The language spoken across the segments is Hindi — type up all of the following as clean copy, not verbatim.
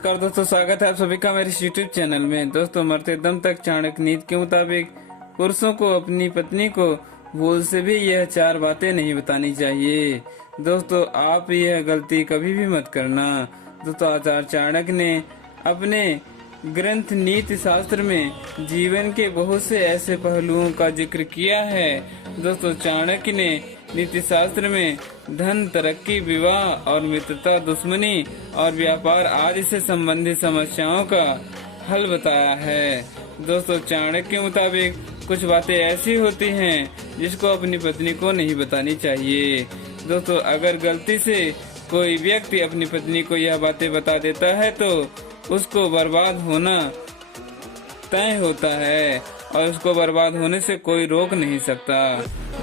नमस्कार दोस्तों, स्वागत है आप सभी का मेरे यूट्यूब चैनल में। दोस्तों, मरते दम तक चाणक्य नीति के मुताबिक पुरुषों को अपनी पत्नी को भूल से भी यह 4 बातें नहीं बतानी चाहिए। दोस्तों, आप यह गलती कभी भी मत करना। दोस्तों, आचार्य चाणक्य ने अपने ग्रंथ नीति शास्त्र में जीवन के बहुत से ऐसे पहलुओं का जिक्र किया है। दोस्तों, चाणक्य ने नीति शास्त्र में धन, तरक्की, विवाह और मित्रता, दुश्मनी और व्यापार आदि से संबंधित समस्याओं का हल बताया है। दोस्तों, चाणक्य के मुताबिक कुछ बातें ऐसी होती हैं जिसको अपनी पत्नी को नहीं बतानी चाहिए। दोस्तों, अगर गलती से कोई व्यक्ति अपनी पत्नी को यह बातें बता देता है तो उसको बर्बाद होना तय होता है और उसको बर्बाद होने से कोई रोक नहीं सकता।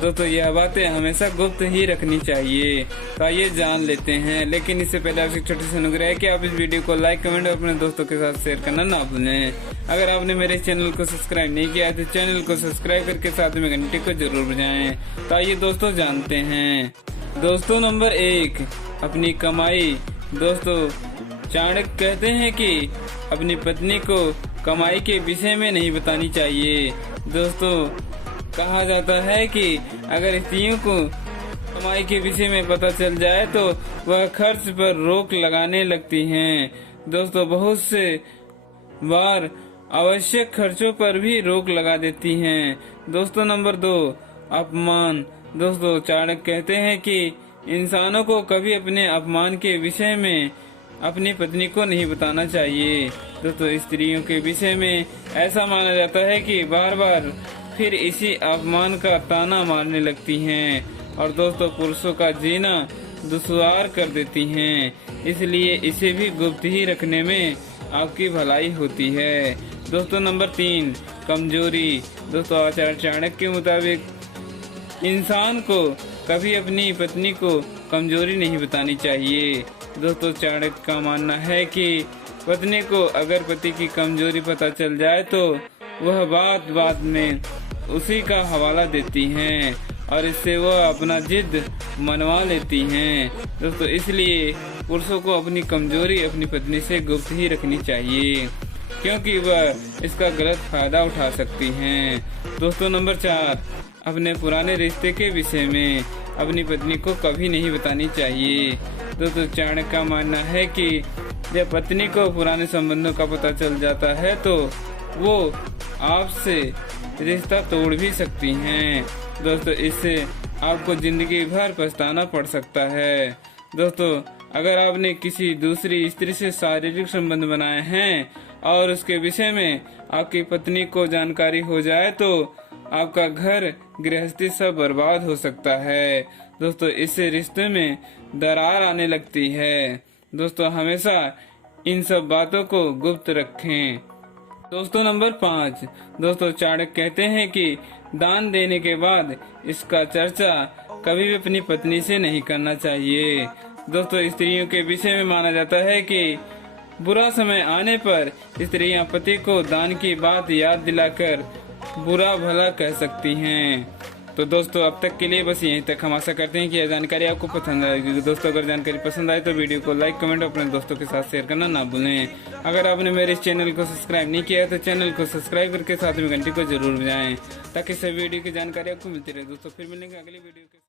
दोस्तों, यह बातें हमेशा गुप्त ही रखनी चाहिए। तो आइए जान लेते हैं, लेकिन इससे पहले आपसे छोटी सी अनुग्रह है कि आप इस वीडियो को लाइक, कमेंट और अपने दोस्तों के साथ शेयर करना ना भूलें। अगर आपने मेरे चैनल को सब्सक्राइब नहीं किया तो चैनल को सब्सक्राइब करके साथ में घंटी को जरूर बजाएं। तो आइए दोस्तों जानते हैं। दोस्तों, नंबर 1, अपनी कमाई। दोस्तों, चाणक्य कहते हैं कि अपनी पत्नी को कमाई के विषय में नहीं बतानी चाहिए। दोस्तों, कहा जाता है कि अगर स्त्रियों को कमाई के विषय में पता चल जाए तो वह खर्च पर रोक लगाने लगती हैं। दोस्तों, बहुत से बार आवश्यक खर्चों पर भी रोक लगा देती हैं। दोस्तों, नंबर 2, अपमान। दोस्तों, चाणक्य कहते हैं कि इंसानों को कभी अपने अपमान के विषय में अपनी पत्नी को नहीं बताना चाहिए। दोस्तों, स्त्रियों के विषय में ऐसा माना जाता है कि बार बार फिर इसी अपमान का ताना मारने लगती हैं और दोस्तों, पुरुषों का जीना दुश्वार कर देती हैं। इसलिए इसे भी गुप्त ही रखने में आपकी भलाई होती है। दोस्तों, नंबर 3, कमजोरी। दोस्तों, आचार्य चाणक्य के मुताबिक इंसान को कभी अपनी पत्नी को कमजोरी नहीं बतानी चाहिए। दोस्तों, चाणक्य का मानना है कि पत्नी को अगर पति की कमजोरी पता चल जाए तो वह बात बात में उसी का हवाला देती हैं और इससे वह अपना जिद मनवा लेती हैं। दोस्तों, इसलिए पुरुषों को अपनी कमजोरी अपनी पत्नी से गुप्त ही रखनी चाहिए, क्योंकि वह इसका गलत फायदा उठा सकती हैं। दोस्तों, नंबर 4, अपने पुराने रिश्ते के विषय में अपनी पत्नी को कभी नहीं बतानी चाहिए। दोस्तों, चाणक्य का मानना है कि जब पत्नी को पुराने संबंधों का पता चल जाता है तो वो आपसे रिश्ता तोड़ भी सकती हैं। दोस्तों, इससे आपको जिंदगी भर पछताना पड़ सकता है। दोस्तों, अगर आपने किसी दूसरी स्त्री से शारीरिक संबंध बनाए हैं और उसके विषय में आपकी पत्नी को जानकारी हो जाए तो आपका घर गृहस्थी सब बर्बाद हो सकता है। दोस्तों, इससे रिश्ते में दरार आने लगती है। दोस्तों, हमेशा इन सब बातों को गुप्त रखें। दोस्तों, नंबर 5, दोस्तों, चाणक्य कहते हैं कि दान देने के बाद इसका चर्चा कभी भी अपनी पत्नी से नहीं करना चाहिए। दोस्तों, स्त्रियों के विषय में माना जाता है कि बुरा समय आने पर स्त्रियां पति को दान की बात याद दिलाकर बुरा भला कह सकती हैं। तो दोस्तों, अब तक के लिए बस यहीं तक। हम आशा करते हैं कि यह जानकारी आपको पसंद आएगी। दोस्तों, अगर जानकारी पसंद आए तो वीडियो को लाइक, कमेंट और अपने दोस्तों के साथ शेयर करना ना भूलें। अगर आपने मेरे इस चैनल को सब्सक्राइब नहीं किया है तो चैनल को सब्सक्राइब करके साथ में घंटी को जरूर बजाएं ताकि सभी वीडियो की जानकारी आपको मिलती रहे। दोस्तों, फिर मिलेंगे अगली वीडियो के साथ।